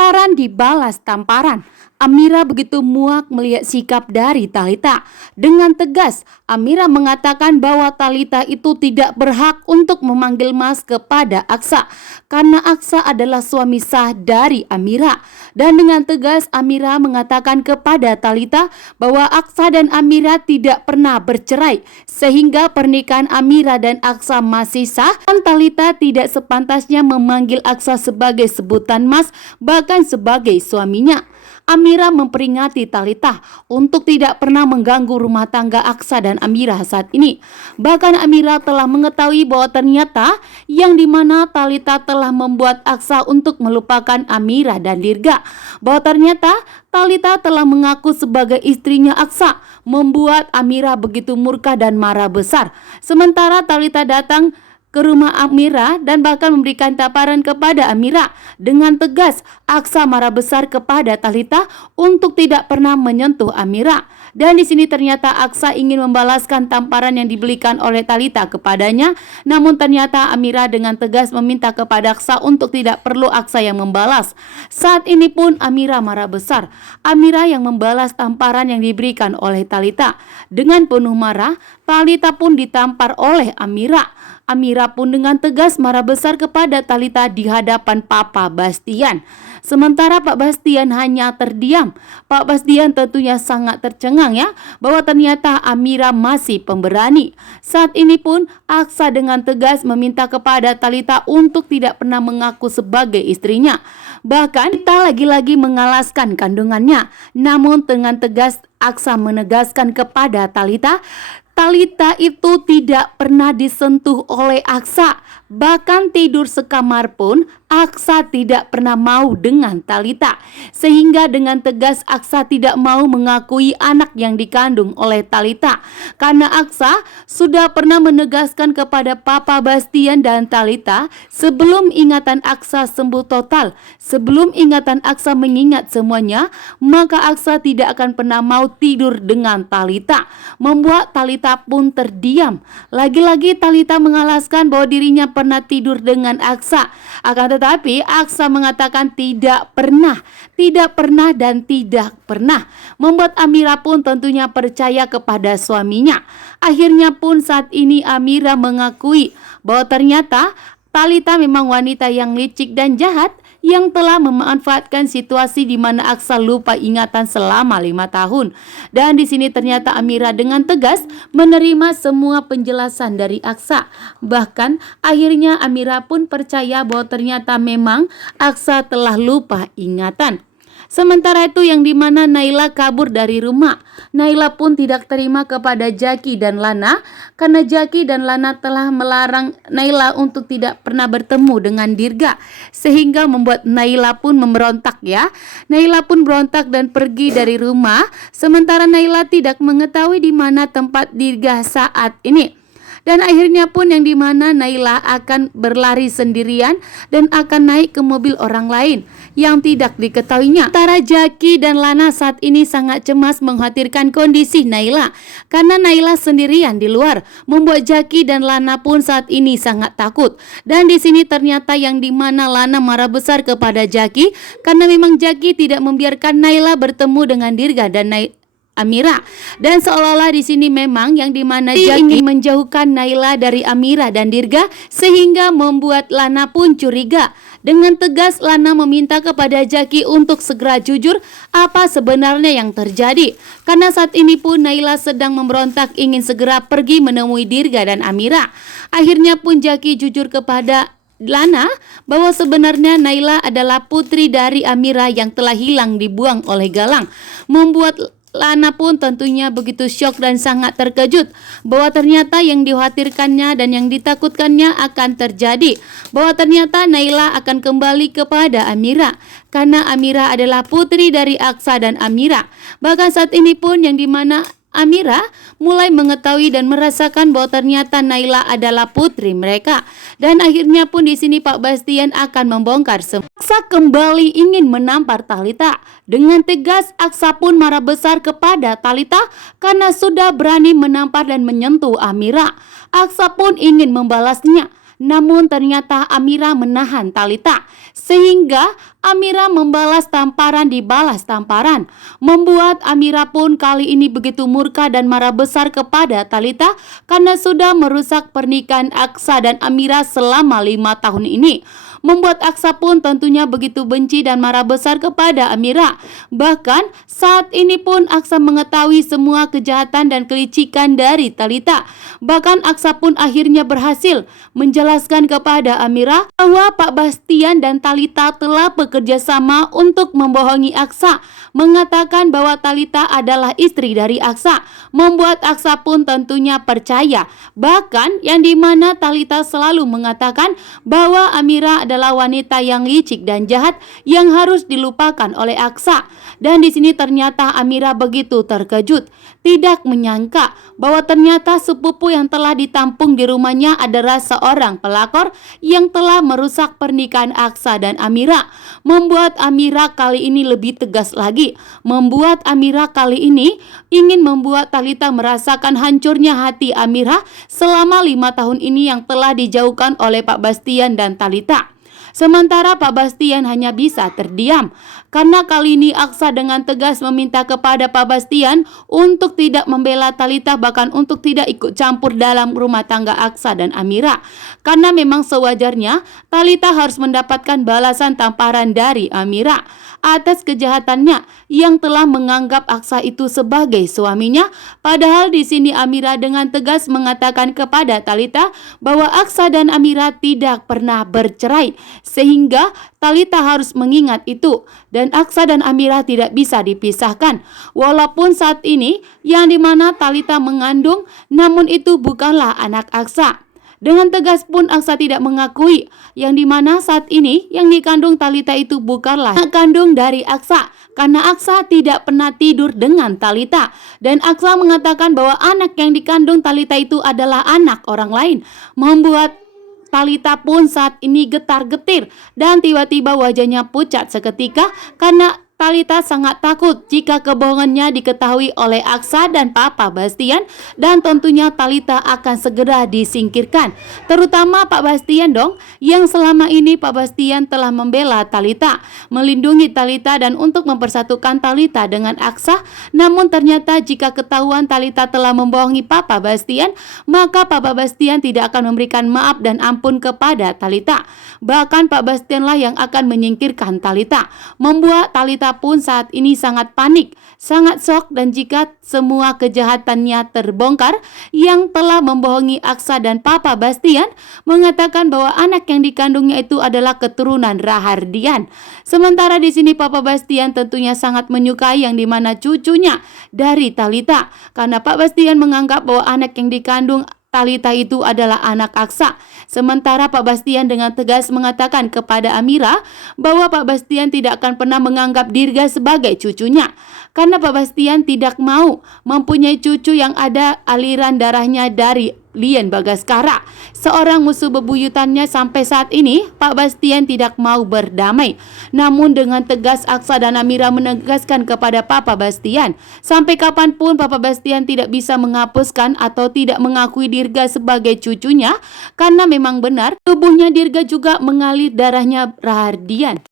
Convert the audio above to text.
Tamparan dibalas tamparan. Amira begitu muak melihat sikap dari Thalita. Dengan tegas, Amira mengatakan bahwa Thalita itu tidak berhak untuk memanggil Mas kepada Aksa, karena Aksa adalah suami sah dari Amira. Dan dengan tegas, Amira mengatakan kepada Thalita bahwa Aksa dan Amira tidak pernah bercerai, sehingga pernikahan Amira dan Aksa masih sah. Dan Thalita tidak sepantasnya memanggil Aksa sebagai sebutan Mas, bahkan sebagai suaminya. Amira memperingati Thalita untuk tidak pernah mengganggu rumah tangga Aksa dan Amira saat ini. Bahkan Amira telah mengetahui bahwa ternyata yang dimana Thalita telah membuat Aksa untuk melupakan Amira dan Dirga. Bahwa ternyata Thalita telah mengaku sebagai istrinya Aksa, membuat Amira begitu murka dan marah besar. Sementara Thalita datang ke rumah Amira dan bahkan memberikan tamparan kepada Amira. Dengan tegas, Aksa marah besar kepada Thalita untuk tidak pernah menyentuh Amira. Dan di sini ternyata Aksa ingin membalaskan tamparan yang diberikan oleh Thalita kepadanya. Namun ternyata Amira dengan tegas meminta kepada Aksa untuk tidak perlu Aksa yang membalas. Saat ini pun Amira marah besar. Amira yang membalas tamparan yang diberikan oleh Thalita. Dengan penuh marah, Thalita pun ditampar oleh Amira. Amira pun dengan tegas marah besar kepada Thalita di hadapan Papa Bastian. Sementara Pak Bastian hanya terdiam. Pak Bastian tentunya sangat tercengang ya, bahwa ternyata Amira masih pemberani. Saat ini pun Aksa dengan tegas meminta kepada Thalita untuk tidak pernah mengaku sebagai istrinya. Bahkan Thalita lagi-lagi mengalaskan kandungannya. Namun dengan tegas Aksa menegaskan kepada Thalita itu tidak pernah disentuh oleh Aksa. Bahkan tidur sekamar pun Aksa tidak pernah mau dengan Thalita. Sehingga dengan tegas Aksa tidak mau mengakui anak yang dikandung oleh Thalita. Karena Aksa sudah pernah menegaskan kepada Papa Bastian dan Thalita sebelum ingatan Aksa sembuh total, sebelum ingatan Aksa mengingat semuanya, maka Aksa tidak akan pernah mau tidur dengan Thalita. Membuat Thalita pun terdiam. Lagi-lagi Thalita mengalaskan bahwa dirinya pernah tidur dengan Aksa. Akan tetapi Aksa mengatakan tidak pernah dan tidak pernah. Membuat Amira pun tentunya percaya kepada suaminya. Akhirnya pun saat ini Amira mengakui bahwa ternyata Thalita memang wanita yang licik dan jahat, yang telah memanfaatkan situasi di mana Aksa lupa ingatan selama 5 tahun. Dan di sini ternyata Amira dengan tegas menerima semua penjelasan dari Aksa. Bahkan akhirnya Amira pun percaya bahwa ternyata memang Aksa telah lupa ingatan. Sementara itu yang dimana Naila kabur dari rumah. Naila pun tidak terima kepada Jaki dan Lana, karena Jaki dan Lana telah melarang Naila untuk tidak pernah bertemu dengan Dirga, sehingga membuat Naila pun memberontak ya. Naila pun berontak dan pergi dari rumah. Sementara Naila tidak mengetahui di mana tempat Dirga saat ini. Dan akhirnya pun yang dimana Naila akan berlari sendirian dan akan naik ke mobil orang lain yang tidak diketahuinya. Sementara Jaki dan Lana saat ini sangat cemas mengkhawatirkan kondisi Naila, karena Naila sendirian di luar, membuat Jaki dan Lana pun saat ini sangat takut. Dan di sini ternyata yang dimana Lana marah besar kepada Jaki, karena memang Jaki tidak membiarkan Naila bertemu dengan Dirga dan Amira. Dan seolah-olah di sini memang yang dimana Jaki ingin menjauhkan Naila dari Amira dan Dirga, sehingga membuat Lana pun curiga. Dengan tegas Lana meminta kepada Jaki untuk segera jujur apa sebenarnya yang terjadi. Karena saat ini pun Naila sedang memberontak ingin segera pergi menemui Dirga dan Amira. Akhirnya pun Jaki jujur kepada Lana bahwa sebenarnya Naila adalah putri dari Amira yang telah hilang dibuang oleh Galang. Membuat Lana pun tentunya begitu syok dan sangat terkejut bahwa ternyata yang dikhawatirkannya dan yang ditakutkannya akan terjadi, bahwa ternyata Naila akan kembali kepada Amira, karena Amira adalah putri dari Aksa dan Amira. Bahkan saat ini pun yang dimana Amira mulai mengetahui dan merasakan bahwa ternyata Naila adalah putri mereka. Dan akhirnya pun di sini Pak Bastian akan membongkar semua. Aksa kembali ingin menampar Thalita. Dengan tegas Aksa pun marah besar kepada Thalita karena sudah berani menampar dan menyentuh Amira. Aksa pun ingin membalasnya. namun ternyata Amira menahan Talita, sehingga Amira membalas tamparan dibalas tamparan, membuat Amira pun kali ini begitu murka dan marah besar kepada Talita karena sudah merusak pernikahan Aksa dan Amira selama 5 tahun ini. Membuat Aksa pun tentunya begitu benci dan marah besar kepada Amira. Bahkan saat ini pun Aksa mengetahui semua kejahatan dan kelicikan dari Talita. Bahkan Aksa pun akhirnya berhasil menjelaskan kepada Amira bahwa Pak Bastian dan Talita telah bekerja sama untuk membohongi Aksa, mengatakan bahwa Talita adalah istri dari Aksa, membuat Aksa pun tentunya percaya. Bahkan yang dimana Talita selalu mengatakan bahwa Amira adalah wanita yang licik dan jahat yang harus dilupakan oleh Aksa. Dan di sini ternyata Amira begitu terkejut, tidak menyangka bahwa ternyata sepupu yang telah ditampung di rumahnya adalah seorang pelakor yang telah merusak pernikahan Aksa dan Amira. Membuat Amira kali ini lebih tegas lagi, membuat Amira kali ini ingin membuat Talita merasakan hancurnya hati Amira selama 5 tahun ini yang telah dijauhkan oleh Pak Bastian dan Talita. Sementara Pak Bastian hanya bisa terdiam karena kali ini Aksa dengan tegas meminta kepada Pak Bastian untuk tidak membela Talita, bahkan untuk tidak ikut campur dalam rumah tangga Aksa dan Amira. Karena memang sewajarnya Talita harus mendapatkan balasan tamparan dari Amira atas kejahatannya yang telah menganggap Aksa itu sebagai suaminya. Padahal di sini Amira dengan tegas mengatakan kepada Talita bahwa Aksa dan Amira tidak pernah bercerai, sehingga Talita harus mengingat itu dan Aksa dan Amira tidak bisa dipisahkan. Walaupun saat ini yang dimana Talita mengandung, namun itu bukanlah anak Aksa. Dengan tegas pun Aksa tidak mengakui yang dimana saat ini yang dikandung Talita itu bukanlah anak kandung dari Aksa, karena Aksa tidak pernah tidur dengan Talita. Dan Aksa mengatakan bahwa anak yang dikandung Talita itu adalah anak orang lain, membuat Talita pun saat ini getar-getir dan tiba-tiba wajahnya pucat seketika karena Talita sangat takut jika kebohongannya diketahui oleh Aksa dan Papa Bastian, dan tentunya Talita akan segera disingkirkan. Terutama Pak Bastian dong, yang selama ini Pak Bastian telah membela Talita, melindungi Talita dan untuk mempersatukan Talita dengan Aksa. Namun ternyata jika ketahuan Talita telah membohongi Papa Bastian, maka Papa Bastian tidak akan memberikan maaf dan ampun kepada Talita. Bahkan Pak Bastian lah yang akan menyingkirkan Talita, membuat Talita pun saat ini sangat panik, sangat shock, dan jika semua kejahatannya terbongkar yang telah membohongi Aksa dan Papa Bastian, mengatakan bahwa anak yang dikandungnya itu adalah keturunan Rahardian. Sementara di sini Papa Bastian tentunya sangat menyukai yang dimana cucunya dari Talita, karena Pak Bastian menganggap bahwa anak yang dikandung Talita itu adalah anak Aksa. Sementara Pak Bastian dengan tegas mengatakan kepada Amira bahwa Pak Bastian tidak akan pernah menganggap Dirga sebagai cucunya, karena Pak Bastian tidak mau mempunyai cucu yang ada aliran darahnya dari Lian Bagaskara, seorang musuh bebuyutannya. Sampai saat ini Pak Bastian tidak mau berdamai. Namun dengan tegas Aksa dan Amira menegaskan kepada Papa Bastian, sampai kapanpun Papa Bastian tidak bisa menghapuskan atau tidak mengakui Dirga sebagai cucunya, karena memang benar tubuhnya Dirga juga mengalir darahnya Rahardian.